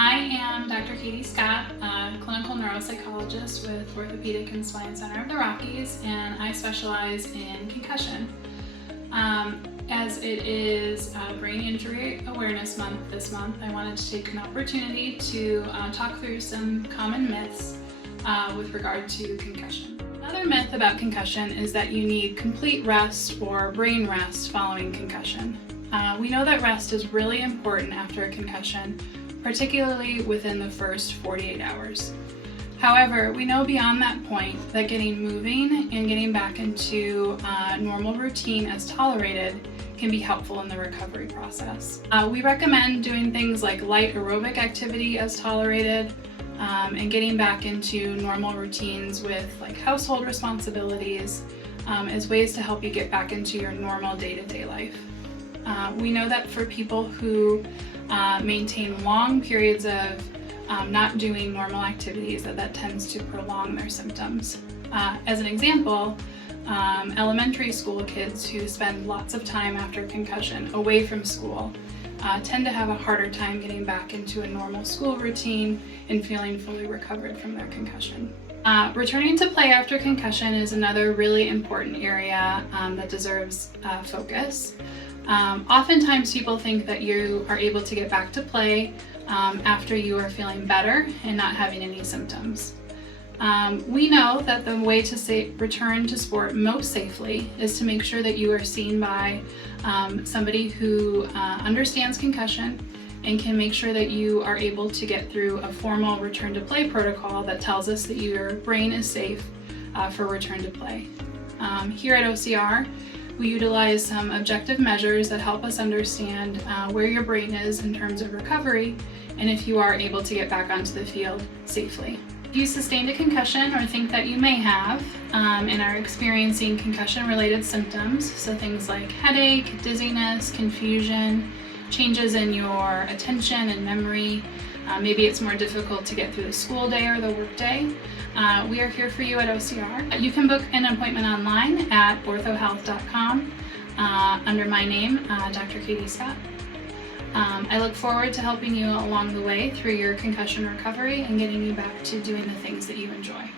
I am Dr. Katie Scott, a clinical neuropsychologist with Orthopaedic and Spine Center of the Rockies, and I specialize in concussion. As it is Brain Injury Awareness Month this month, I wanted to take an opportunity to talk through some common myths with regard to concussion. Another myth about concussion is that you need complete rest or brain rest following concussion. We know that rest is really important after a concussion, particularly within the first 48 hours. However, we know beyond that point that getting moving and getting back into normal routine as tolerated can be helpful in the recovery process. We recommend doing things like light aerobic activity as tolerated, and getting back into normal routines with like household responsibilities as ways to help you get back into your normal day-to-day life. We know that for people who maintain long periods of not doing normal activities, that tends to prolong their symptoms. As an example, elementary school kids who spend lots of time after concussion away from school tend to have a harder time getting back into a normal school routine and feeling fully recovered from their concussion. Returning to play after concussion is another really important area that deserves focus. Oftentimes people think that you are able to get back to play after you are feeling better and not having any symptoms. We know that the way to return to sport most safely is to make sure that you are seen by somebody who understands concussion and can make sure that you are able to get through a formal return to play protocol that tells us that your brain is safe for return to play. Here at OCR, we utilize some objective measures that help us understand where your brain is in terms of recovery and if you are able to get back onto the field safely. If you sustained a concussion or think that you may have and are experiencing concussion-related symptoms, so things like headache, dizziness, confusion, changes in your attention and memory, maybe it's more difficult to get through the school day or the work day, we are here for you at OCR. You can book an appointment online at orthohealth.com under my name, Dr. Katie Scott. I look forward to helping you along the way through your concussion recovery and getting you back to doing the things that you enjoy.